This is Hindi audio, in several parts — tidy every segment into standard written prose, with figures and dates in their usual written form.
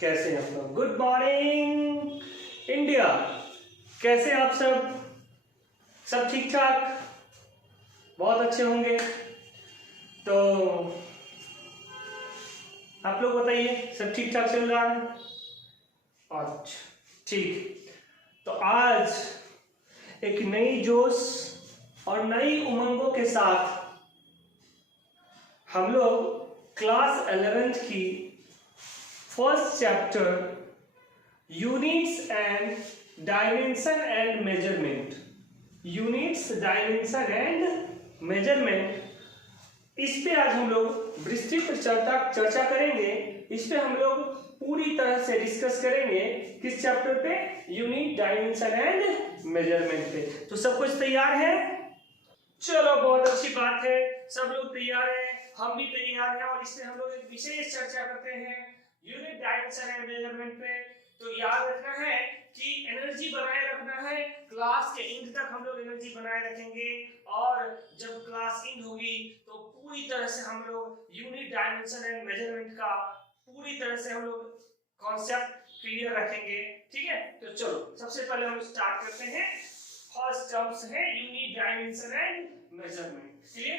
कैसे हैं आप लोग? Good morning India. कैसे आप सब ठीक ठाक? बहुत अच्छे होंगे। तो आप लोग बताइए, सब ठीक ठाक चल रहा है? अच्छा, ठीक। तो आज एक नई जोश और नई उमंगों के साथ हम लोग क्लास 11th की first chapter units and dimension and measurement, units, dimension and measurement, इस पे आज हम लोग विस्तृत चर्चा करेंगे। इस पे हम लोग पूरी तरह से डिस्कस करेंगे। किस चैप्टर पे? यूनिट, डायमेंशन एंड मेजरमेंट पे। तो सब कुछ तैयार है? चलो, बहुत अच्छी बात है, सब लोग तैयार हैं, हम भी तैयार हैं। और इसमें हम लोग एक विशेष चर्चा करते हैं यूनिट, डायमेंशन एंड मेजरमेंट पे। तो याद रखना है कि एनर्जी बनाए रखना है। क्लास के एंड तक हम लोग एनर्जी बनाए रखेंगे और जब क्लास एंड होगी तो पूरी तरह से हम लोग यूनिट, डायमेंशन एंड मेजरमेंट का पूरी तरह से हम लोग कॉन्सेप्ट क्लियर रखेंगे। ठीक है, तो चलो सबसे पहले हम स्टार्ट करते हैं। फर्स्ट टर्म्स है unit, dimension and measurement. Clear?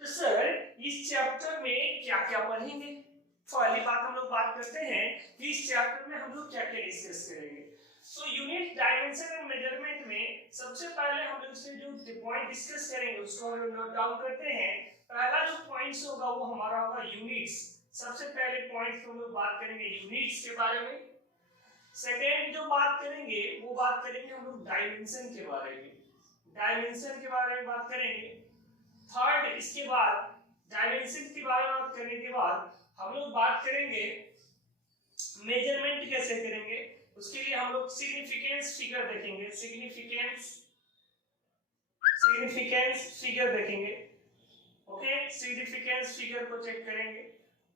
तो सर, इस चैप्टर में क्या क्या पढ़ेंगे? पहली बात हम लोग बात करते हैं कि इस चैप्टर में हम लोग क्या क्या डिस्कस करेंगे। तो यूनिट, डायमेंशन एंड मेजरमेंट में सबसे पहले हम लोग इसमें जो पॉइंट डिस्कस करेंगे उसको हम लोग नोट डाउन करते हैं। पहला जो पॉइंट्स होगा वो हमारा होगा यूनिट्स। सबसे पहले पॉइंट हम लोग बात करेंगे यूनिट्स के बारे में। सेकेंड जो बात करेंगे वो बात करेंगे हम लोग डायमेंशन के बारे में, डायमेंशन के बारे में बात करेंगे। थर्ड, इसके बाद डायमेंशन के बारे में बात करने के बाद हम लोग बात करेंगे मेजरमेंट कैसे करेंगे। उसके लिए हम लोग सिग्निफिकेंस फिगर देखेंगे, सिग्निफिकेंस फिगर देखेंगे। ओके, सिग्निफिकेंस फिगर को चेक करेंगे।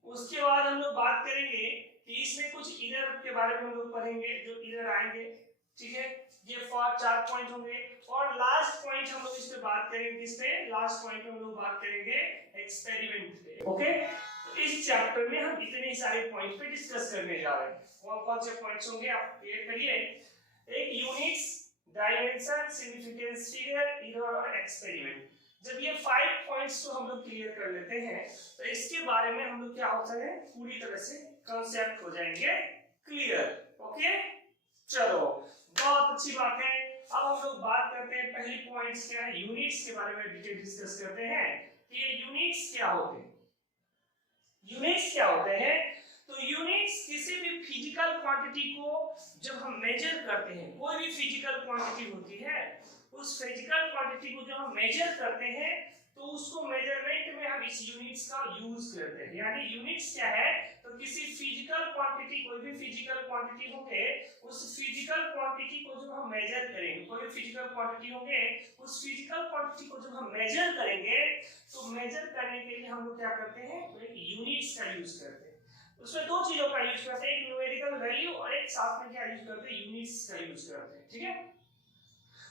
उसके बाद हम लोग बात करेंगे कि इसमें कुछ इरर के बारे में हम लोग पढ़ेंगे, जो इरर आएंगे। ठीक है, ये 4 पॉइंट होंगे। और लास्ट पॉइंट हम लोग इस पे बात करेंगे, किस पे? लास्ट पॉइंट हम लोग बात करेंगे एक्सपेरिमेंट पे। ओके, तो इस चैप्टर में हम इतने सारे पॉइंट पे डिस्कस करने जा रहे हैं। कौन कौन से पॉइंट्स होंगे आप क्लियर करिए। एक units, dimension, significance figure, error और एक्सपेरिमेंट। जब ये 5 पॉइंट्स को हम लोग क्लियर कर लेते हैं तो इसके बारे में हम लोग क्या होता है, पूरी तरह से कांसेप्ट हो जाएंगे क्लियर। ओके, चलो बहुत अच्छी बात है। अब हम लोग बात करते हैं, पहली पॉइंट्स क्या है, यूनिट्स के बारे में डिटेल डिस्कस करते हैं कि ये यूनिट्स क्या होते हैं। यूनिट्स क्या होते हैं? तो यूनिट्स किसी भी फिजिकल क्वांटिटी को जब हम मेजर करते हैं, कोई भी फिजिकल क्वांटिटी होती है, उस फिजिकल क्वांटिटी को जो हम मेजर करते हैं तो उसको मेजरमेंट में हम इस यूनिट्स का यूज करते हैं। यानी यूनिट्स क्या है, तो किसी फिजिकल क्वांटिटी, कोई भी फिजिकल क्वांटिटी होंगे, उस फिजिकल क्वांटिटी को जब हम मेजर करेंगे, कोई भी फिजिकल क्वांटिटी होंगे, उस फिजिकल क्वांटिटी को जब हम मेजर करेंगे तो मेजर करने के लिए हम लोग क्या करते हैं, तो एक यूनिट्स का यूज करते हैं। उसमें दो चीजों का यूज करते हैं, एक न्यूमेरिकल वैल्यू और एक साथ में क्या यूज करते हैं, यूनिट्स का यूज करते हैं। ठीक है,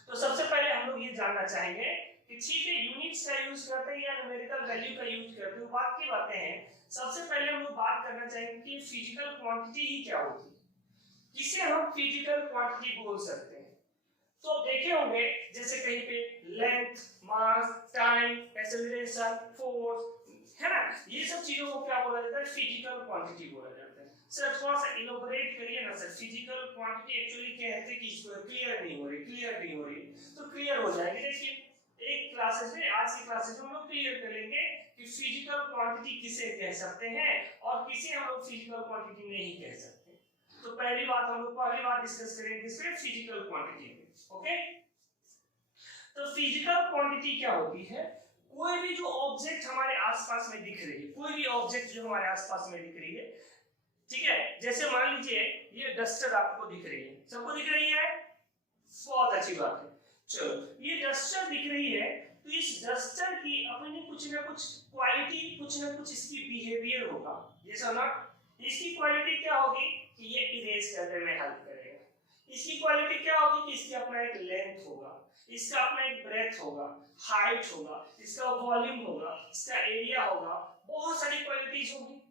तो सबसे पहले हम लोग ये जानना चाहेंगे कि ठीक है, यूनिट्स का यूज करते हैं या न्यूमेरिकल वैल्यू का यूज करते हैं, बात की बातें हैं। सबसे पहले हम लोग बात करना चाहेंगे कि फिजिकल क्वांटिटी ही क्या होती है, किसे हम फिजिकल क्वांटिटी बोल सकते हैं। तो देखे होंगे जैसे कहीं पे लेंथ, मास, टाइम, एक्सेलरेशन, फोर्स, है ना, ये सब चीजों को क्या बोला जाता है, फिजिकल क्वांटिटी बोला जाता है। सर थोड़ा सा इलोबरेट करिए ना सर, फिजिकल क्वांटिटी एक्चुअली कहते हैं कि इसको क्लियर नहीं हो रही तो क्लियर हो जाएगी। देखिए एक क्लासेस में, आज की क्लासेस में हम लोग क्लियर कर लेंगे कि फिजिकल क्वांटिटी किसे कह सकते हैं और किसे हम लोग फिजिकल क्वांटिटी नहीं कह सकते। तो पहली बात हम लोग पहली बार डिस्कस करेंगे किसमें, फिजिकल क्वांटिटी में। ओके, तो फिजिकल क्वांटिटी क्या होती है, कोई भी जो ऑब्जेक्ट हमारे आसपास में दिख रही है, कोई भी ऑब्जेक्ट जो हमारे आसपास में दिख रही है, ठीक है, जैसे मान लीजिए ये डस्टर आपको दिख रही है, सबको दिख रही है, बहुत अच्छी बात है। चलो, ये डस्टर दिख रही है, तो इस डस्टर की अपनी कुछ ना कुछ क्वालिटी, कुछ ना कुछ इसकी बिहेवियर होगा। जैसा ना, इसकी क्वालिटी क्या होगी कि ये इरेज करने में हेल्प करेगा। इसकी क्वालिटी क्या होगी कि इसकी अपना एक लेंथ होगा, इसका अपना एक ब्रेथ होगा, हाइट होगा, इसका वॉल्यूम होगा, इसका एरिया होगा, बहुत सारी क्वालिटीज होगी।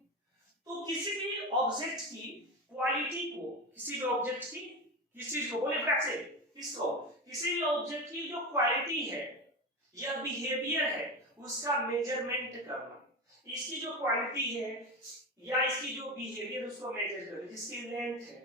तो किसी भी ऑब्जेक्ट की क्वालिटी को, किसी भी ऑब्जेक्ट की, किस चीज को बोले फटाक से, किसको, किसी भी ऑब्जेक्ट की जो क्वालिटी है या बिहेवियर है उसका मेजरमेंट करना। इसकी जो क्वालिटी है या इसकी जो बिहेवियर उसको मेजर करना, जिसकी लेंथ है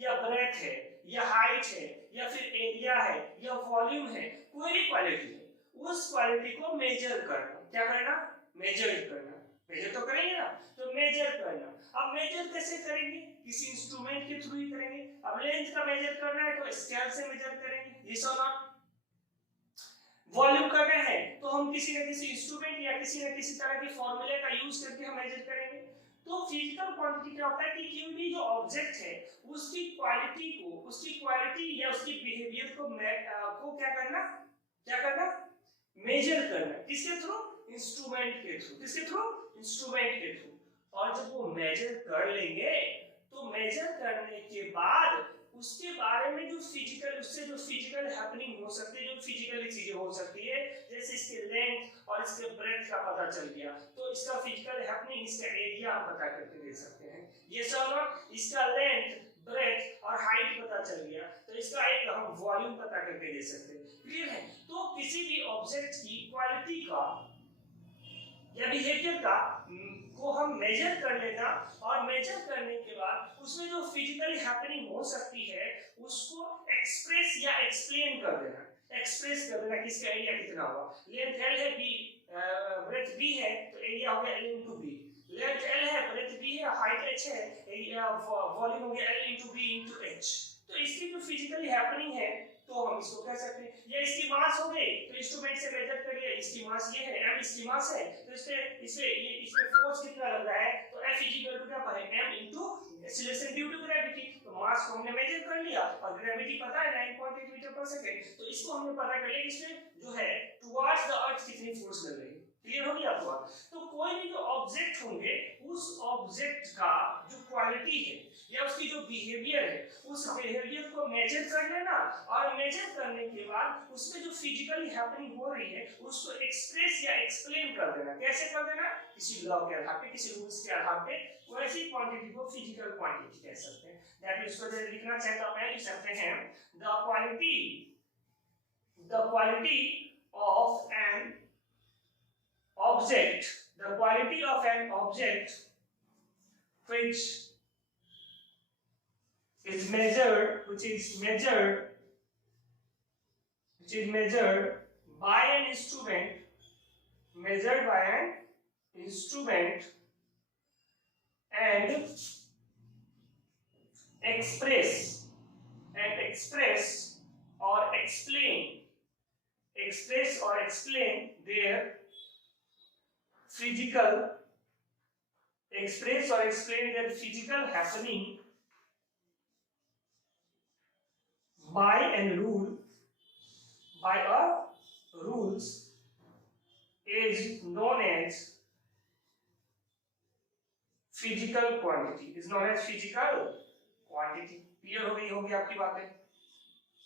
या ब्रेथ है या हाइट है या फिर एरिया है या वॉल्यूम है, कोई भी क्वालिटी है, उस क्वालिटी को मेजर करना। क्या करना? मेजर करना। मेजर तो करेंगे ना, तो मेजर करना। अब मेजर कैसे करेंगे? किसी इंस्ट्रूमेंट के थ्रू ही करेंगे। अब लेंथ का मेजर करना है तो स्केल से मेजर करेंगे, यस और नॉट। वॉल्यूम करना है तो हम किसी न किसी इंस्ट्रूमेंट या किसी न किसी तरह के फॉर्मूले का यूज करके हम मेजर करेंगे। तो फिजिकल क्वांटिटी क्या होता है कि कोई भी जो ऑब्जेक्ट है उसकी क्वालिटी को, उसकी क्वालिटी या उसकी बिहेवियर को क्या करना, क्या करना, मेजर करना। किसके थ्रू? इंस्ट्रूमेंट के थ्रू। किसके थ्रू? इंस्ट्रूमेंट के थ्रू। और जब वो मेजर कर लेंगे तो मेजर करने के बाद उसके बारे में जो फिजिकल, उससे जो फिजिकल हैपनिंग हो सकती है, जो फिजिकली चीजें हो सकती है, जैसे इसके लेंथ और इसके ब्रेथ का पता चल गया तो इसका फिजिकल हैपनिंग, इसका एरिया हम पता करके दे सकते हैं, ये सब। इसका लेंथ, ब्रेथ और हाइट पता चल गया तो इसका एक हम वॉल्यूम पता करके दे सकते हैं। क्लियर है? तो किसी भी ऑब्जेक्ट की क्वालिटी का या बिहेवियर का को हम मेजर कर लेना और मेजर करने के बाद उसमें जो फिजिकली हैपनिंग हो सकती है उसको एक्सप्रेस या एक्सप्लेन कर देना। एक्सप्रेस कर देना किसका एरिया कितना हुआ, लेंथ l है, b ब्रेथ b है तो एरिया हो गया l into b। Length l है, ब्रेथ b है, हाइट h है, एरिया वॉल्यूम हो गया l into b into h। तो इसकी जो फिजिकली हैपनिंग है तो हम इसको कह सकते हैं। या इसकी मास हो गई तो इंस्ट्रूमेंट से मेजर करिए, इसकी मास ये है, m इसकी मास है, तो इसमें फोर्स कितना लग रहा है तो F इक्वल टू क्या है, m into acceleration due to gravity. तो मास को हमने मेजर कर लिया और ग्रेविटी पता है 9.8 मीटर पर सेकंड, तो इसको हमने पता कर लिया इसमें जो है टुवर्ड्स द अर्थ कितनी फोर्स लग रही है। क्लियर हो गया आपको? तो कोई भी जो ऑब्जेक्ट होंगे उस ऑब्जेक्ट का जो क्वालिटी है या उसकी जो बिहेवियर है उस बिहेवियर को मेजर कर लेना और मेजर करने के बाद उसमें जो फिजिकली हैपनिंग हो रही है उसको एक्सप्रेस या एक्सप्लेन कर देना। कैसे कर देना? किसी लॉ के आधार पे, किसी रूल्स के आधार पे वैसी क्वांटिटी को फिजिकल क्वांटिटी कह सकते हैं। दैट इज उसको लिखना चाहे तो आप लिख सकते हैं the quality of an object, the quality of an object which is measured by an instrument, measured by an instrument and express or explain their physical happening by a rules is known as physical quantity, clear हो गई होगी आपकी बातें?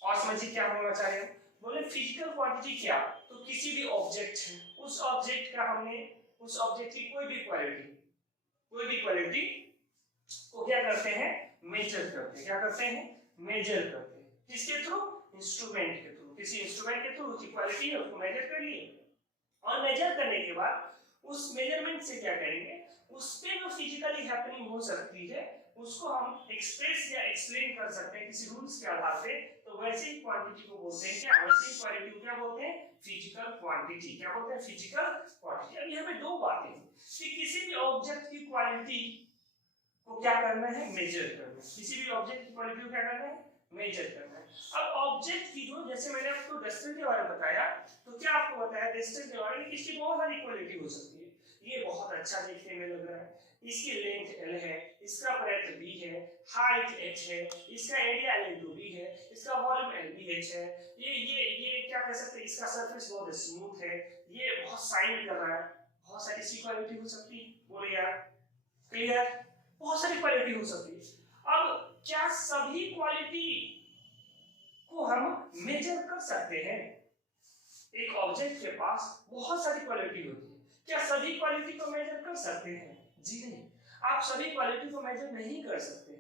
और समझिए क्या बोलना चाह रहे हैं। बोले फिजिकल क्वांटिटी क्या, तो किसी भी ऑब्जेक्ट है, उस ऑब्जेक्ट का हमने उस ऑब्जेक्ट की कोई भी क्वालिटी को क्या करते हैं, मेजर करते हैं। क्या करते हैं? मेजर करते हैं। किसके थ्रू? इंस्ट्रूमेंट के थ्रू। किसी इंस्ट्रूमेंट के थ्रू उसकी क्वालिटी है उसको मेजर कर लिए और मेजर करने के बाद उस मेजरमेंट से क्या करेंगे, उस पे जो फिजिकली हैपनिंग हो सकती है उसको हम एक्सप्रेस या एक्सप्लेन कर सकते हैं किसी रूल्स के आधार पे। तो वैसी क्वांटिटी को बोलते हैं क्या, वैसी क्वालिटी को क्या बोलते हैं, फिजिकल क्वांटिटी। क्या बोलते हैं? Physical quantity. अब यहाँ पे दो बातें हैं कि किसी भी ऑब्जेक्ट की क्वालिटी को क्या करना है, मेजर करना है। किसी भी ऑब्जेक्ट की क्वालिटी को क्या करना है, मेजर करना है। अब ऑब्जेक्ट की जो, जैसे मैंने आपको डस्टर के बारे में बताया, तो क्या आपको बताया डस्टर के बारे में, इसकी बहुत सारी क्वालिटी हो सकती है। ये बहुत अच्छा देखने में लग रहा है, इसकी लेंथ l है, इसका ब्रेथ b है, हाइट h है, इसका एरिया l into b है, इसका वॉल्यूम lbh है, ये क्या कह सकते हैं, इसका सरफेस बहुत स्मूथ है, ये बहुत शाइन कर रहा है। बहुत सारी सी क्वालिटी हो सकती है, बोले यार। क्लियर? बहुत सारी क्वालिटी हो सकती है। अब क्या सभी क्वालिटी को हम मेजर कर सकते हैं? एक ऑब्जेक्ट के पास बहुत सारी क्वालिटी होती है, क्या सभी क्वालिटी को मेजर कर सकते हैं? जी नहीं। आप सभी क्वालिटी को मेजर नहीं कर सकते।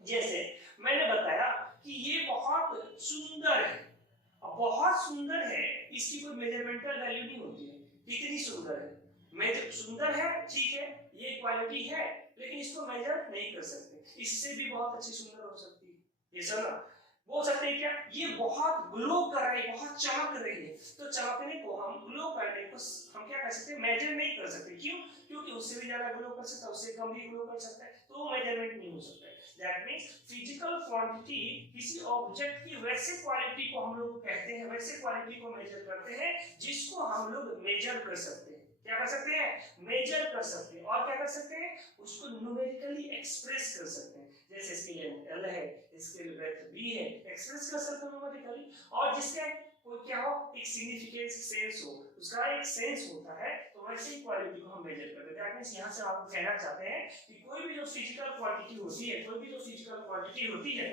जैसे मैंने बताया कि ये बहुत सुंदर है, बहुत सुंदर है, इसकी कोई मेजरमेंटल वैल्यू नहीं होती है, कितनी सुंदर है, मेजर सुंदर है, ठीक है, ये क्वालिटी है, लेकिन इसको मेजर नहीं कर सकते। इससे भी बहुत अच्छी सुंदर हो सकती है, ये सब ना बोल सकते हैं क्या, ये बहुत ग्लो कर रही है, बहुत चमक रही है, तो चमकने को हम ग्लो करने को हम क्या कर सकते हैं, मेजर नहीं कर सकते। क्यों? क्योंकि उससे भी ज्यादा ग्लो कर सकता है, उससे कम भी ग्लो कर सकता है, तो वो मेजरमेंट नहीं हो सकता है। दैट मींस फिजिकल क्वांटिटी किसी ऑब्जेक्ट की वैसे क्वालिटी को हम लोग कहते हैं, वैसे क्वालिटी को मेजर करते हैं जिसको हम लोग मेजर कर सकते हैं। क्या कर सकते हैं? मेजर कर सकते हैं। और क्या कर सकते हैं? उसको न्यूमेरिकली एक्सप्रेस कर सकते हैं। जैसे इसकी लेंथ L है, इसकी ब्रेथ B है, एक्सप्रेस कर सकते हैं न्यूमेरिकली। और जिसका कोई क्या हो, एक सिग्निफिकेंस सेंस हो, उसका एक सेंस होता है, तो वैसे ही क्वालिटी को हम मेजर करते हैं। दैट मींस यहां से आपको कहना चाहते हैं कि कोई भी जो फिजिकल क्वांटिटी होती है, कोई भी जो फिजिकल क्वांटिटी होती है,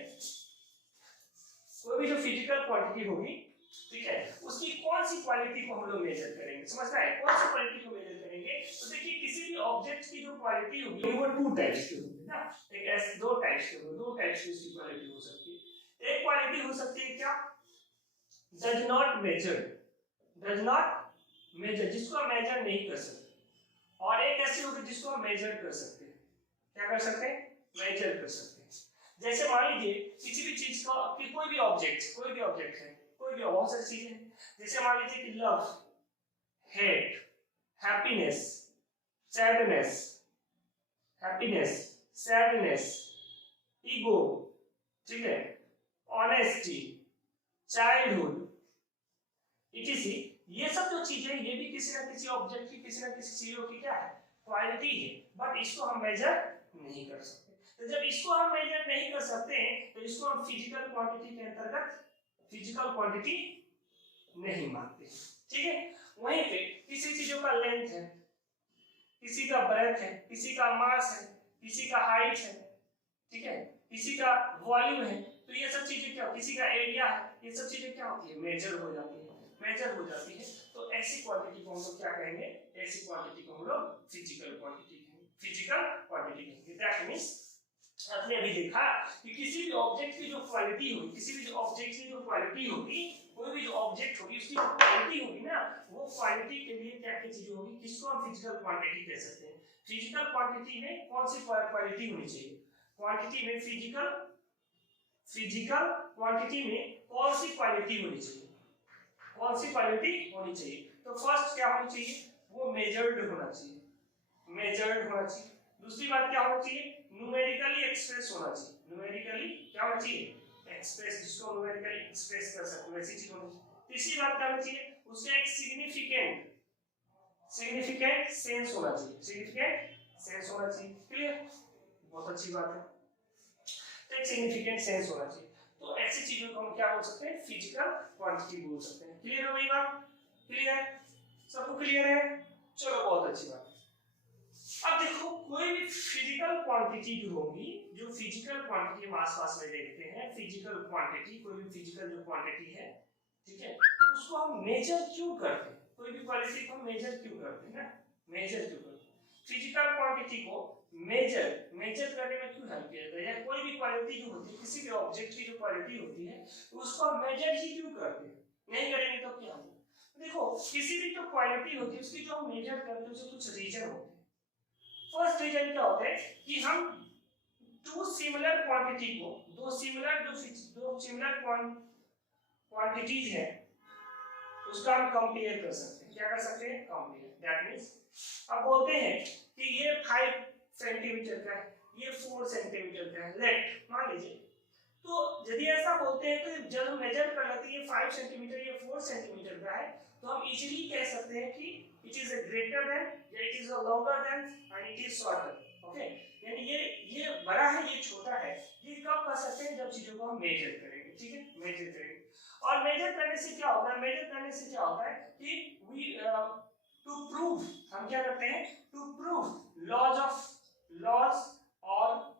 कोई भी जो फिजिकल क्वांटिटी होगी, ठीक है, उसकी कौन सी क्वालिटी को हम लोग मेजर करेंगे, समझता है, कौन सी क्वालिटी को मेजर करेंगे। तो देखिए किसी भी ऑब्जेक्ट की जो क्वालिटी होगी वो टू टाइप्स की होगी ना, एक ऐसे दो टाइप्स की होगी, दो टाइप्स की उसकी क्वालिटी हो सकती है। एक क्वालिटी हो सकती है क्या, does not measure, does not measure, जिसको हम मेजर नहीं कर सकते, और एक ऐसी होगी जिसको हम मेजर कर सकते हैं। क्या कर सकते हैं? मेजर कर सकते हैं। जैसे मान लीजिए किसी भी चीज का, कि कोई भी ऑब्जेक्ट है, कोई भी बहुत सारी चीजें हैं, जैसे मान लीजिए कि love, hate, happiness, sadness, happiness, sadness, ego, ठीक है, ऑनेस्टी, चाइल्डहुड, इटीसी, ये सब जो चीजें, ये भी किसी ना किसी ऑब्जेक्ट की, किसी ना किसी चीजों की क्या है, क्वालिटी है, बट इसको हम मेजर नहीं कर सकते। तो जब इसको हम मेजर नहीं कर सकते हैं, तो इसको हम फिजिकल क्वांटिटी के अंतर्गत फिजिकल क्वांटिटी नहीं मानते, ठीक है। वहीं पे किसी चीजों का लेंथ है, किसी का ब्रेथ है, किसी का मास है, किसी का हाइट है, ठीक है, किसी का वॉल्यूम है, तो ये सब चीजें क्या, किसी का एरिया है, ये सब चीजें क्या होती है, मेजर हो जाती है, मेजर हो जाती है। तो ऐसी क्वांटिटी को हम लोग क्या कहेंगे, ऐसी क्वांटिटी को हम लोग फिजिकल क्वांटिटी कहेंगे, फिजिकल क्वांटिटी कहेंगे। दैट मींस आपने अभी देखा कि किसी भी ऑब्जेक्ट की जो क्वालिटी होगी, किसी भी ऑब्जेक्ट की जो क्वालिटी होगी, कोई भी जो ऑब्जेक्ट होगी उसकी जो क्वालिटी होगी ना, वो क्वालिटी के लिए क्या क्या चीजें होगी, किसको हम फिजिकल क्वांटिटी कह सकते हैं। फिजिकल क्वांटिटी में कौन सी क्वालिटी होनी चाहिए, क्वांटिटी में फिजिकल क्वांटिटी में कौन सी क्वालिटी होनी चाहिए, कौन सी क्वालिटी होनी चाहिए। तो फर्स्ट क्या होनी चाहिए, वो मेजर्ड होना चाहिए, मेजर्ड होना चाहिए। दूसरी बात क्या होना चाहिए, न्यूमेरिकली एक्सप्रेस होना चाहिए, न्यूमेरिकली क्या होना चाहिए, एक्सप्रेस, जिसको न्यूमेरिकली एक्सप्रेस कर सकते हैं वैसी चीज होनी चाहिए। तीसरी बात क्या होनी चाहिए, उसका एक सिग्निफिकेंट सेंस होना चाहिए, सिग्निफिकेंट सेंस होना चाहिए। क्लियर, बहुत अच्छी बात है, तो एक सिग्निफिकेंट सेंस होना चाहिए। तो ऐसी चीजों को हम क्या बोल सकते हैं, फिजिकल क्वांटिटी बोल सकते हैं। क्लियर हो गई बात, क्लियर, सबको क्लियर है, चलो बहुत अच्छी बात। अब देखो कोई भी फिजिकल क्वांटिटी जो होगी, जो फिजिकल क्वांटिटी हम आसपास में देखते हैं, फिजिकल क्वांटिटी, कोई भी फिजिकल जो क्वांटिटी है, ठीक है, उसको हम मेजर क्यों करते हैं, कोई भी क्वालिटी को हम मेजर क्यों करते हैं ना, मेजर क्यों करते हैं, फिजिकल क्वांटिटी को मेजर करने में क्यों हेल्प किया जाता है, या कोई भी क्वालिटी जो होती है, किसी भी ऑब्जेक्ट की जो क्वालिटी होती है, उसको हम मेजर ही क्यों करते हैं, नहीं करेंगे तो क्या होगा। देखो किसी भी जो क्वालिटी होती है उसकी जो हम मेजर करते हैं उसके कुछ रीजन होते हैं। फर्स्ट रीजन क्या होता है कि हम टू सिमिलर क्वांटिटी को, दो सिमिलर क्वांटिटीज है, उसका हम कंपेयर कर सकते हैं। क्या कर सकते हैं, कंपेयर। दैट मींस अब बोलते हैं कि ये 5 सेंटीमीटर का है, ये 4 सेंटीमीटर का है, लेट मान लीजिए, तो यदि ऐसा बोलते हैं तो जब हम मेजर कर लेते हैं 5 सेंटीमीटर या 4 सेंटीमीटर का है, तो हम इजीली कह सकते हैं कि it is a greater than, या it is a longer than, and it is shorter. Okay, यानी ये बड़ा है, ये छोटा है, ये कब कह सकते हैं, जब चीजों को हम मेजर करेंगे, ठीक है, मेजर करेंगे। और मेजर करने से क्या होता है, मेजर करने से क्या होता है कि वी टू प्रूव, हम क्या करते हैं, टू प्रूव लॉज और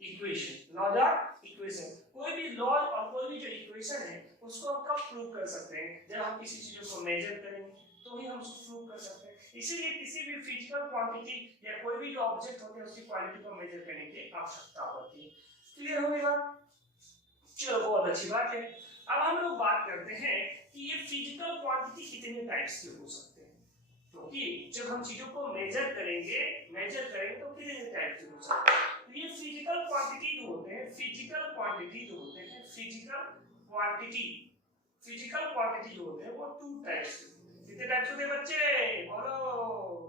इक्वेशन, कोई भी लॉ और कोई भी जो इक्वेशन है उसको हम कब प्रूव कर सकते हैं, जब हम किसी चीज को मेजर करेंगे। तो ही हम उसको प्रूव कर सकते हैं। इसीलिए किसी भी फिजिकल क्वांटिटी या कोई भी जो ऑब्जेक्ट होते हैं उसकी क्वालिटी को मेजर करने की आवश्यकता होती है। क्लियर हो गई बात? चलो बहुत अच्छी बात है। अब हम लोग बात करते हैं कि ये फिजिकल क्वांटिटी कितने टाइप्स के हो सकते हैं, क्योंकि जब हम चीजों को मेजर करेंगे तो कितने टाइप के हो सकते हैं। तो ये फिजिकल क्वांटिटी जो होते हैं, फिजिकल क्वांटिटी जो होते हैं जो होते हैं वो 2 टाइप्स के। कितने टाइप्स होते हैं बच्चे? बोलो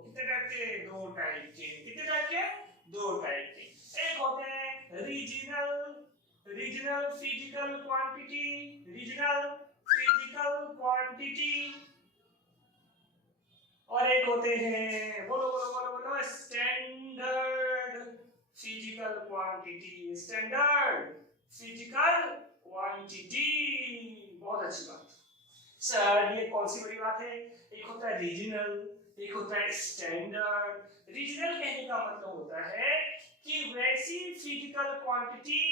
कितने टाइप के? 2 टाइप के। कितने टाइप के? 2 टाइप के। एक होते हैं रीजनल फिजिकल क्वांटिटी और एक होते हैं बोलो स्टैंडर्ड फिजिकल क्वांटिटी। बहुत अच्छी बात सर, ये कौन सी बड़ी बात है? एक होता है रीजनल, एक होता है स्टैंडर्ड। रीजनल कहने का मतलब होता है कि वैसी फिजिकल क्वांटिटी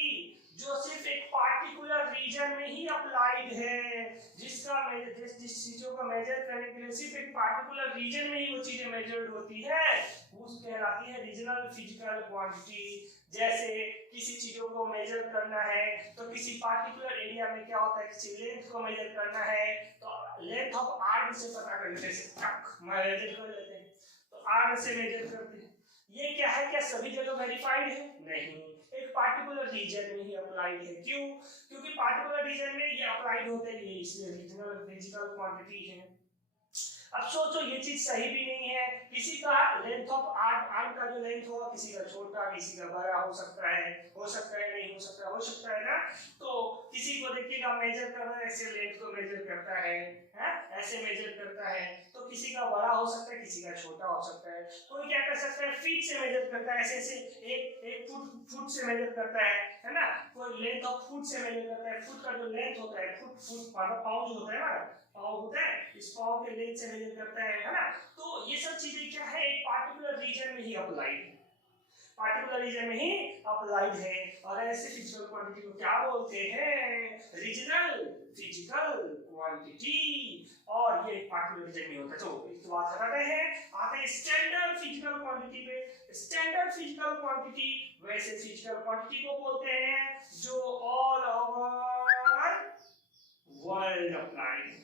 जो सिर्फ एक पार्टिकुलर रीजन में ही अप्लाइड है, जिस चीजों को मेजर करने के लिए सिर्फ एक पार्टिकुलर रीजन में ही वो चीजें मेजर्ड होती है, वो कहलाती है रीजनल फिजिकल क्वांटिटी। जैसे किसी चीजों को मेजर करना है तो किसी पार्टिकुलर एरिया में क्या होता है, किसी लेंथ को मेजर करना है तो लेंथ ऑफ आर्म से पता कर लेते हैं, मेजर कर लेते हैं, तो आर्म से मेजर करते हैं। ये क्या है, क्या सभी जगह वेरीफाइड है? नहीं, एक पार्टिकुलर रीजन में ही अप्लाइड है। क्यों? क्योंकि पार्टिकुलर रीजन में ये अप्लाइड होते हैं, ये इसलिए रीजनल फिजिकल क्वांटिटी है। अब सोचो ये चीज सही भी नहीं है। किसी का लेंथ ऑफ आर्म का जो लेंथ होगा, किसी का छोटा किसी का बड़ा हो सकता है नहीं हो सकता है ना। तो किसी को देखिएगा मेजर कर रहा है, ऐसे लेंथ को मेजर करता है, ऐसे मेजर करता है, तो किसी का बड़ा हो सकता है, किसी का छोटा हो सकता है। कोई क्या कर सकता है, फीट से मेजर करता है, ऐसे एक फुट से मेजर करता है ना। कोई लेंथ ऑफ फुट से मेजर करता है, फुट का जो लेंथ होता है, फुट मतलब पाउंड जो होता है ना, पाव होता है, इस पाव के लेंथ से मेजर करता है ना। तो ये सब चीजें क्या है, एक पार्टिकुलर रीजन में ही अप्लाइड है, और ऐसे फिजिकल क्वांटिटी को क्या बोलते हैं? Regional physical quantity. और ये एक पार्टिकुलर रीजन में होता है। तो इस बात हटाते हैं, आते हैं स्टैंडर्ड फिजिकल क्वांटिटी पे। स्टैंडर्ड फिजिकल क्वांटिटी वैसे फिजिकल क्वांटिटी को बोलते हैं जो ऑल ओवर वर्ल्ड अप्लाइड है,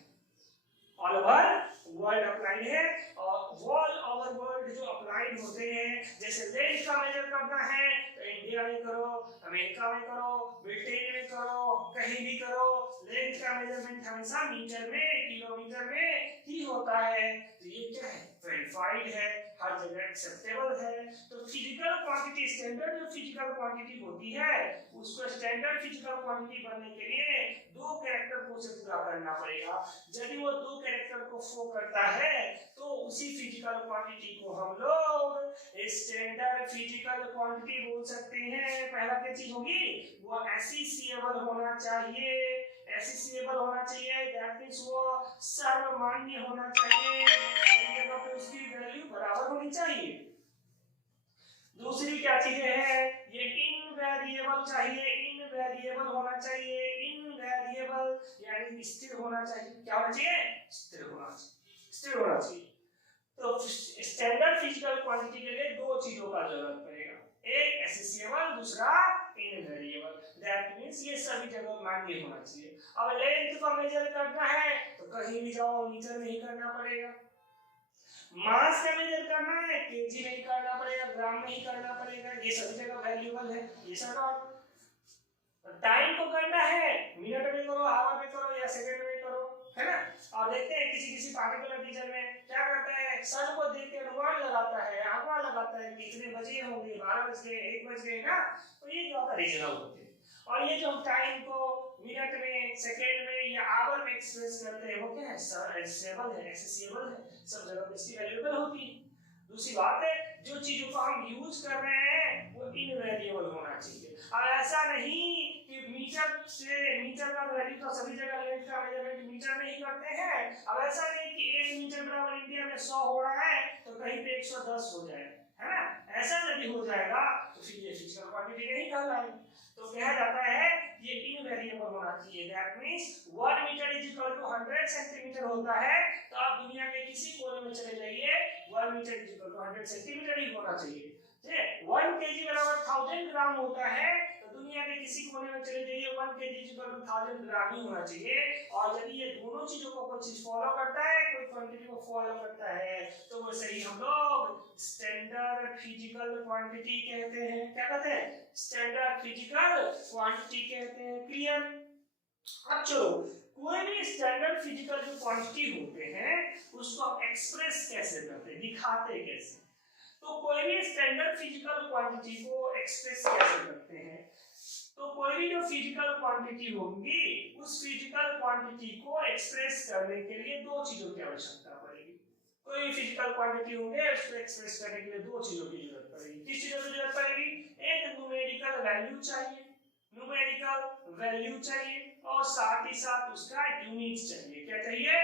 ऑल ओवर वर्ल्ड अप्लाइड है। और ऑल ओवर वर्ल्ड जो अप्लाइड होते हैं, जैसे लेंथ का मेजर करना है तो इंडिया में करो, अमेरिका में करो, ब्रिटेन में करो, कहीं भी करो, लेंथ का मेजरमेंट हमेशा मीटर में, किलोमीटर में ही होता है। तो ये क्या है, वेरीफाइड है, हर जगह एक्सेप्टेबल है। तो फिजिकल क्वांटिटी, स्टैंडर्ड जो फिजिकल क्वांटिटी होती है, उसको स्टैंडर्ड फिजिकल क्वांटिटी बनने के लिए 2 कैरेक्टर को उसे पूरा करना पड़ेगा। यदि वो 2 कैरेक्टर को फो करता है तो उसी फिजिकल क्वांटिटी को हम लोग स्टैंडर्ड फिजिकल क्वांटिटी बोल सकते हैं। पहला क्या चीज होगी, वो एसिसिएबल होना चाहिए, दैट मींस वो सर्वमान्य होना चाहिए, सभी जगह पे उसकी वैल्यू बराबर होनी चाहिए। दूसरी क्या चीजें हैं, ये इनवेरिएबल होना चाहिए, यानी स्थिर होना चाहिए। क्या होना चाहिए? स्थिर होना चाहिए। तो स्टैंडर्ड फिजिकल क्वांटिटी के लिए 2 चीजों का जरूरत पड़ेगा, एक एसेसिएबल, दूसरा इनवेरिएबल। दैट मींस ये सभी जगह मान्य होना चाहिए। अब लेंथ को मेजर करना है तो कहीं भी जाओ मीटर में ही करना पड़ेगा, मास का मेजर करना है केजी में ही करना पड़ेगा, ग्राम में ही करना पड़ेगा, ये सभी जगह वैल्यूएबल है। ये सब टाइम को करना है मिनट में करो, आवर में करो या सेकंड में करो, है ना। और देखते हैं किसी पार्टिकुलर रीजन में क्या करता है, सन को देख के अनुमान लगाता है, आंकड़ा लगाता है कि इतने बजे होंगे, 12 बज गए, 1 बज गए ना। तो ये क्या होता है, रीजनल होते हैं। और ये जो हम टाइम को मिनट में, सेकंड में या आवर में एक्सप्रेस करते हैं, वो क्या है, एक्सेसिबल है, सब जगह पे इसकी वैल्यूएबल होती है। दूसरी बात है, जो चीजों को हम यूज कर रहे हैं वो इनवेरिएबल होना चाहिए। अब ऐसा नहीं कि मीटर का वैल्यू तो सभी जगह लेंथ का मेजरमेंट मीटर में ही करते हैं। अब ऐसा नहीं कि 1 मीटर बराबर इंडिया में 100 हो रहा है तो कहीं पे 110 हो जाए, है ना। ऐसा यदि हो जाएगा तो फिर ये फिजिकल क्वांटिटी नहीं कहलाएगी। तो कहा जाता है ये इनवेरिएबल होना चाहिए। That means 1 metre is equal to 100 centimetre होता है, तो आप दुनिया के किसी कोने में चले जाइए 1 metre is equal to 100 centimetre ही होना चाहिए। 1 केजी बराबर 1000 ग्राम होता है, तो दुनिया के किसी कोने में चले जाइए 1 केजी इज इक्वल टू 1000 ग्राम ही होना चाहिए। और यदि ये दोनों चीजों को कोई चीज फॉलो करता है, कोई क्वांटिटी को फॉलो करता है, तो वो सही हम लोग स्टैंडर्ड फिजिकल क्वांटिटी कहते हैं। क्या कहते हैं? स्टैंडर्ड फिजिकल क्वांटिटी कहते हैं। क्लियर? अब चलो, कोई भी स्टैंडर्ड फिजिकल जो क्वांटिटी होते हैं उसको हम एक्सप्रेस कैसे करते हैं, दिखाते कैसे? तो कोई भी स्टैंडर्ड फिजिकल क्वांटिटी को एक्सप्रेस कैसे करते हैं? तो कोई भी जो फिजिकल क्वांटिटी होगी उस फिजिकल क्वांटिटी को एक्सप्रेस करने के लिए दो चीजों की आवश्यकता पड़ेगी। कोई भी फिजिकल क्वांटिटी होंगे उसको एक्सप्रेस करने के लिए दो चीजों की जरूरत पड़ेगी। किस चीजों की जरूरत पड़ेगी? एक न्यूमेरिकल वैल्यू चाहिए, न्यूमेरिकल वैल्यू चाहिए, और साथ ही साथ उसका यूनिट चाहिए। क्या चाहिए?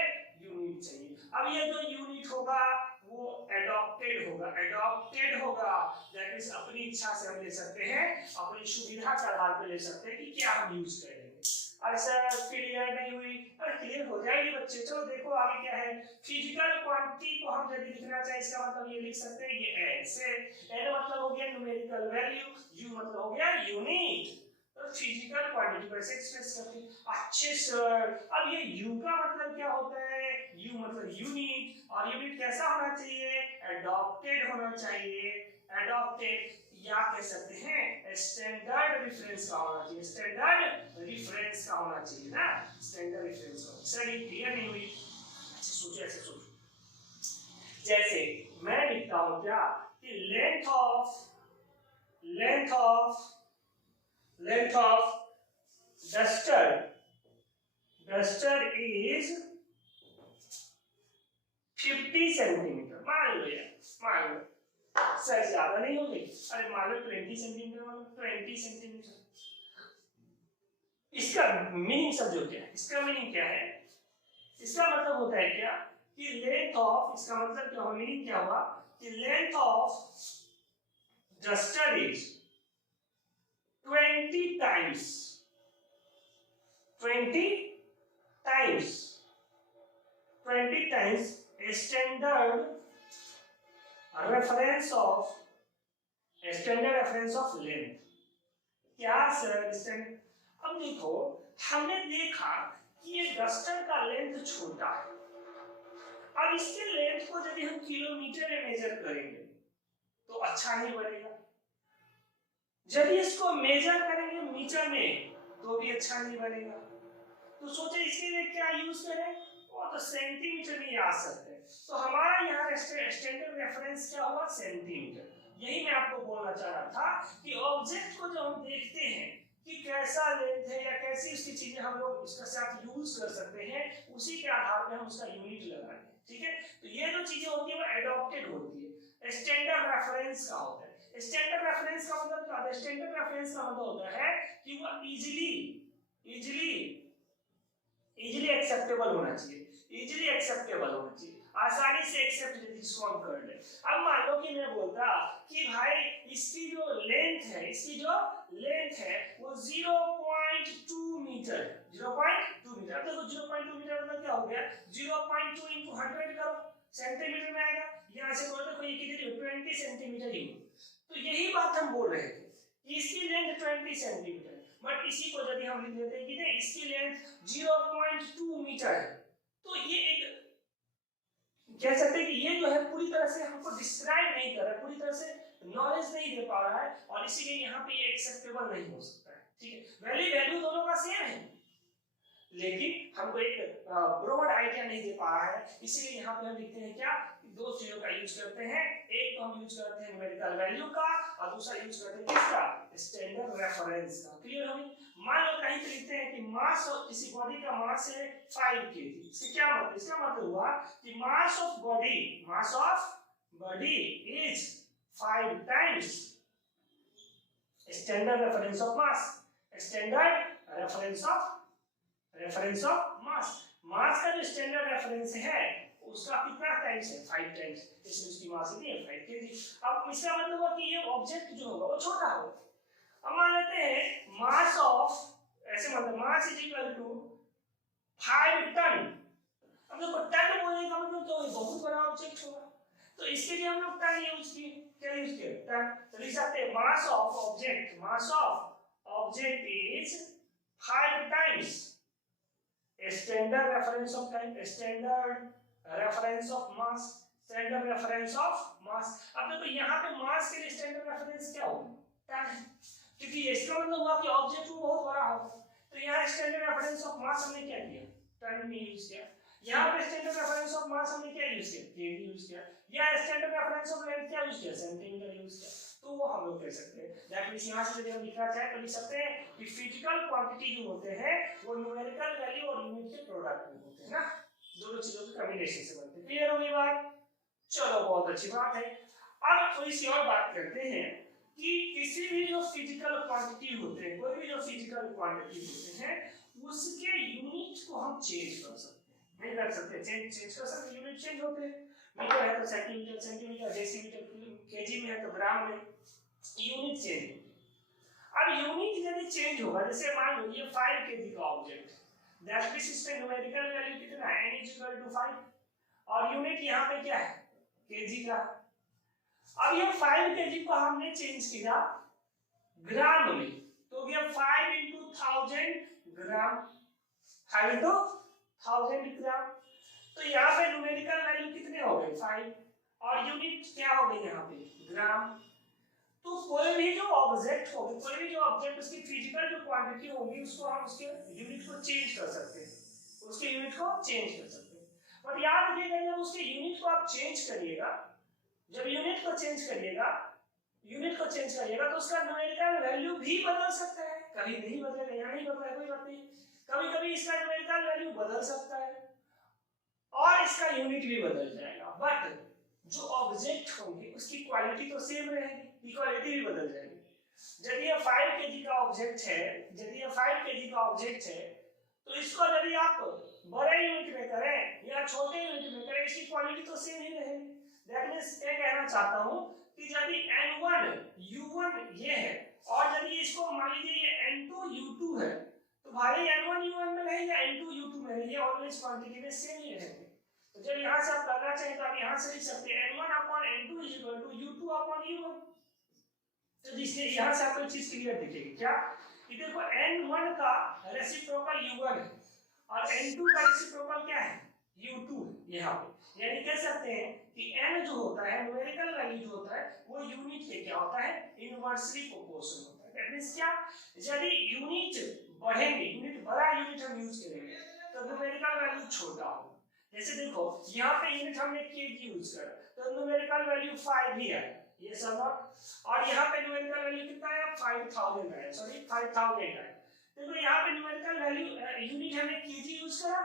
यूनिट चाहिए। अब ये जो यूनिट होगा वो एडॉप्टेड होगा। एडॉप्टेड होगा दैट मींस अपनी इच्छा से हम ले सकते हैं, अपनी सुविधा के आधार पर ले सकते हैं कि क्या हम यूज करेंगे। सर क्लियर नहीं हुई? अरे क्लियर हो जाएगी बच्चे। चलो देखो आगे क्या है। फिजिकल क्वांटिटी को हम यदि लिखना चाहे इसका मतलब ये लिख सकते हैं ये ऐसे। एन मतलब हो गया न्यूमेरिकल वैल्यू, यू मतलब हो गया यूनिट। तो फिजिकल क्वांटिटी को ऐसे एक्सप्रेस करते हैं। अच्छे सर, अब ये u का मतलब क्या होता है? u मतलब यूनिट, और यूनिट कैसा होना चाहिए? एडॉप्टेड होना चाहिए। एडॉप्टेड या कह सकते हैं स्टैंडर्ड रेफरेंस का होना चाहिए। स्टैंडर्ड रेफरेंस का होना चाहिए ना, स्टैंडर्ड रेफरेंस का। सर ये क्लियर नहीं हुई? ऐसे सोचो, ऐसे सोचो। जैसे मैं लिखता हूं क्या कि length of duster is 50 centimetre. मान लो यार, मान लो सर ज्यादा नहीं होगी, अरे मान लो 20 सेंटीमीटर, मान लो 20 सेंटीमीटर। इसका मीनिंग समझो क्या है? इसका मीनिंग क्या है? इसका मतलब होता है क्या कि लेंथ ऑफ, इसका मतलब क्या हुआ, मीनिंग क्या हुआ कि length of duster is 20 times 20 times a standard reference of length। क्या सर स्टैंडर्ड? अब देखो, हमने देखा कि ये डस्टर का लेंथ छोटा है। अब इसके लेंथ को यदि हम किलोमीटर में मेजर करेंगे तो अच्छा नहीं बनेगा। यदि इसको मेजर करेंगे मीटर में तो भी अच्छा नहीं बनेगा। तो सोचे इसके लिए क्या यूज करें? वो तो सेंटीमीटर में आ सकते हैं। तो हमारा यहाँ स्टैंडर्ड रेफरेंस क्या हुआ? सेंटीमीटर। यही मैं आपको बोलना चाह रहा था कि ऑब्जेक्ट को जो हम देखते हैं कि कैसा लेंथ है या कैसी उसकी चीजें हम लोग इसका साथ यूज कर सकते हैं, उसी के आधार पर हम उसका यूनिट लगाएंगे। ठीक है, तो ये जो चीजें होती है वो एडॉप्टेड होती है, स्टैंडर्ड रेफरेंस का होता है। स्टैंडर्ड रेफरेंस का मतलब क्या होता है? स्टैंडर्ड रेफरेंस का मतलब होता है कि वो इजीली एक्सेप्टेबल होना चाहिए, इजीली एक्सेप्टेबल होना चाहिए, आसानी से एक्सेप्ट जिसको हम कर ले। अब मान लो कि मैं बोलता कि भाई इसकी जो लेंथ है वो 0.2 मीटर, 0.2 मीटर। अब देखो 0.2 मीटर मतलब क्या हो गया? 0.2 into 100 करो, सेंटीमीटर में आएगा। यहाँ से बोलो देखो ये कितनी 20 सेंटीमीटर ही हो। तो यही बात हम बोल रहे थे कि इसकी लेंथ 20 सेंटीमीटर, बट इसी को यदि हम लिख देते हैं कि इसकी लेंथ 0.2 मीटर है, तो ये एक कह सकते हैं कि ये जो है पूरी तरह से हमको डिस्क्राइब नहीं कर रहा है, पूरी तरह से नॉलेज नहीं दे पा रहा है, और इसीलिए यहाँ पे ये एक्सेप्टेबल नहीं हो सकता है। ठीक है, वैल्यू दोनों का सेम है, लेकिन हमको एक ब्रॉड आइडिया नहीं दे पा रहा है। इसीलिए यहाँ पे हम लिखते हैं क्या? दो चीजों का यूज करते हैं। एक तो हम यूज करते हैं न्यूमेरिकल वैल्यू का, और दूसरा यूज करते हैं किसका? स्टैंडर्ड रेफरेंस का। क्लियर होगी? मान लो कहीं पे लिखते हैं कि मास ऑफ किसी बॉडी का मास है 5 kg। इसका क्या मतलब? इसका मतलब हुआ कि mass of body is 5 times standard reference of mass. Standard reference of mass. Mass का जो स्टैंडर्ड रेफरेंस है उसका कितना टाइम्स है? 5 टाइम्स। इसमें उसकी मास कितनी है? 5 kg। अब इसका मतलब हुआ कि ये ऑब्जेक्ट जो होगा वो छोटा होगा। अब मान लेते हैं मास ऑफ ऐसे मतलब mass is equal to 5 ton. अब देखो टन बोलने का मतलब तो बहुत बड़ा ऑब्जेक्ट होगा, तो इसके लिए हम लोग टन यूज किए। क्या यूज किए? टन। तो लिख सकते हैं mass of object, mass of object is 5 times standard reference of time, standard reference of mass, standard reference of मास। अब देखो यहाँ पे मास के लिए स्टैंडर्ड रेफरेंस क्या होगा? टन, क्योंकि इसका मतलब हुआ कि ऑब्जेक्ट बहुत बड़ा होगा। तो यहाँ स्टैंडर्ड रेफरेंस ऑफ मास हमने क्या किया? टन में यूज किया। यहाँ पे स्टैंडर्ड रेफरेंस ऑफ मास हमने क्या यूज किया? केजी यूज किया। या स्टैंडर्ड रेफरेंस ऑफ लेंथ क्या यूज किया? सेंटीमीटर यूज किया। तो वो हम लोग कह सकते हैं। दैट मींस यहाँ से यदि हम लिखना चाहे तो लिख सकते हैं कि फिजिकल क्वांटिटी जो होते हैं वो न्यूमेरिकल वैल्यू और यूनिट के प्रोडक्ट में होते हैं ना, दोनों चीजों के कॉम्बिनेशन से बनते हैं। क्लियर हो गई बात? चलो बहुत अच्छी बात है। अब थोड़ी सी और बात करते हैं कि किसी भी जो फिजिकल क्वांटिटी होते हैं, कोई भी जो फिजिकल क्वांटिटी होते हैं, उसके यूनिट को हम चेंज कर सकते हैं। नहीं कर सकते, चेंज कर सकते, यूनिट चेंज होते हैं। मीटर है तो सेंटीमीटर, सेंटीमीटर डेसीमीटर, केजी में है तो ग्राम में, यूनिट चेंज होती है। अब यूनिट यदि चेंज होगा, जैसे मान लो ये 5 केजी का ऑब्जेक्ट, दैट मींस इसका न्यूमेरिकल वैल्यू कितना है? n = 5 और यूनिट यहाँ पे क्या है? केजी का। अब ये 5 केजी को हमने चेंज किया ग्राम में, तो ये 5 × 1000 ग्राम, 5 × 1000 ग्राम। तो यहाँ पे न्यूमेरिकल वैल्यू कितने हो गए? 5 और यूनिट क्या हो गई यहाँ पे? ग्राम। तो कोई भी जो ऑब्जेक्ट होगी, कोई भी जो ऑब्जेक्ट उसकी फिजिकल जो क्वांटिटी होगी उसको हम उसके यूनिट को चेंज कर सकते हैं, उसके यूनिट को चेंज कर सकते हैं। बट याद रखिएगा जब उसके यूनिट को आप चेंज करिएगा, जब यूनिट को चेंज करिएगा, यूनिट को चेंज करिएगा तो उसका न्यूमेरिकल वैल्यू भी बदल सकता है। कभी नहीं बदलेगा, यहाँ नहीं बदला, कोई बात नहीं। कभी कभी इसका न्यूमेरिकल वैल्यू बदल सकता है और इसका यूनिट भी बदल जाएगा, बट जो ऑब्जेक्ट होंगे उसकी क्वालिटी तो सेम रहेगी, इक्वालिटी भी बदल जाएगी। यदि ये 5 केजी का ऑब्जेक्ट है, यदि ये 5 केजी का ऑब्जेक्ट है, तो इसको यदि आप बड़े यूनिट में करें या छोटे यूनिट में करें, इसकी क्वालिटी तो सेम ही रहेगी। दैट मींस ये कहना चाहता हूं कि यदि n1 u1 ये है और यदि इसको मान लीजिए ये n2 u2 है, तो भाई n1 u1 में रहे या n2 u2 में रहे, ये ऑलवेज क्वांटिटी में सेम ही रहेंगे। तो जब यहां से आप करना चाहें तो आप यहां से लिख सकते हैं n1/n2 = u2/u1। तो जिससे यहां से आपको एक चीज क्लियर दिखेगी क्या कि देखो n1 का रेसिप्रोकल u1 है और n2 का रेसिप्रोकल क्या है? u2 है। यहां पे यानी कह सकते हैं कि n जो होता है, न्यूमेरिकल वैल्यू जो होता है, वो यूनिट के क्या होता है? इनवर्सली प्रोपोर्शनल होता है। दैट मींस क्या? यदि यूनिट बढ़ेंगे, यूनिट बड़ा यूनिट हम यूज करेंगे तो न्यूमेरिकल वैल्यू छोटा होगा। जैसे देखो यहाँ पे यूनिट हमने केजी यूज करा तो न्यूमेरिकल वैल्यू 5 ही है, ये सब। और यहाँ पे न्यूमेरिकल वैल्यू कितना है? 5000 है, सॉरी 5000 है। देखो यहाँ पे न्यूमेरिकल वैल्यू यूनिट हमने केजी यूज करा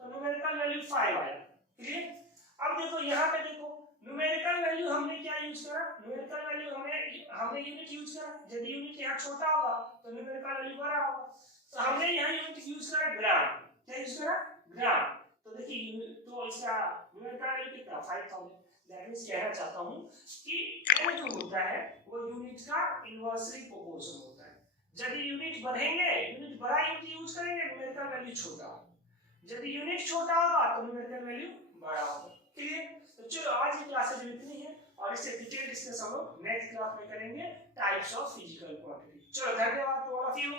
तो न्यूमेरिकल वैल्यू 5 आया। क्लियर? अब देखो यहाँ पे देखो न्यूमेरिकल वैल्यू हमने क्या यूज करा? न्यूमेरिकल वैल्यू हमने यूनिट यूज करा। यदि यूनिट यहाँ छोटा होगा तो न्यूमेरिकल वैल्यू बड़ा होगा, तो हमने यहाँ यूनिट यूज करा ग्राम। क्या यूज करा? ग्राम। तो देखिए तो इसका न्यूमेरिकल वैल्यू कितना? 5000। दैट मींस कहना चाहता हूं कि n जो होता है वो यूनिट का इनवर्सली प्रोपोर्शनल होता है। यदि यूनिट बढ़ेंगे, यूनिट बड़ा यूनिट यूज करेंगे, न्यूमेरिकल वैल्यू छोटा होगा। यदि यूनिट छोटा होगा तो न्यूमेरिकल वैल्यू बड़ा होगा। क्लियर? तो चलो आज की क्लास में इतनी है और इससे डिटेल डिस्कस हम लोग नेक्स्ट क्लास में करेंगे, टाइप्स ऑफ फिजिकल क्वांटिटी। चलो धन्यवाद टू ऑल ऑफ यू।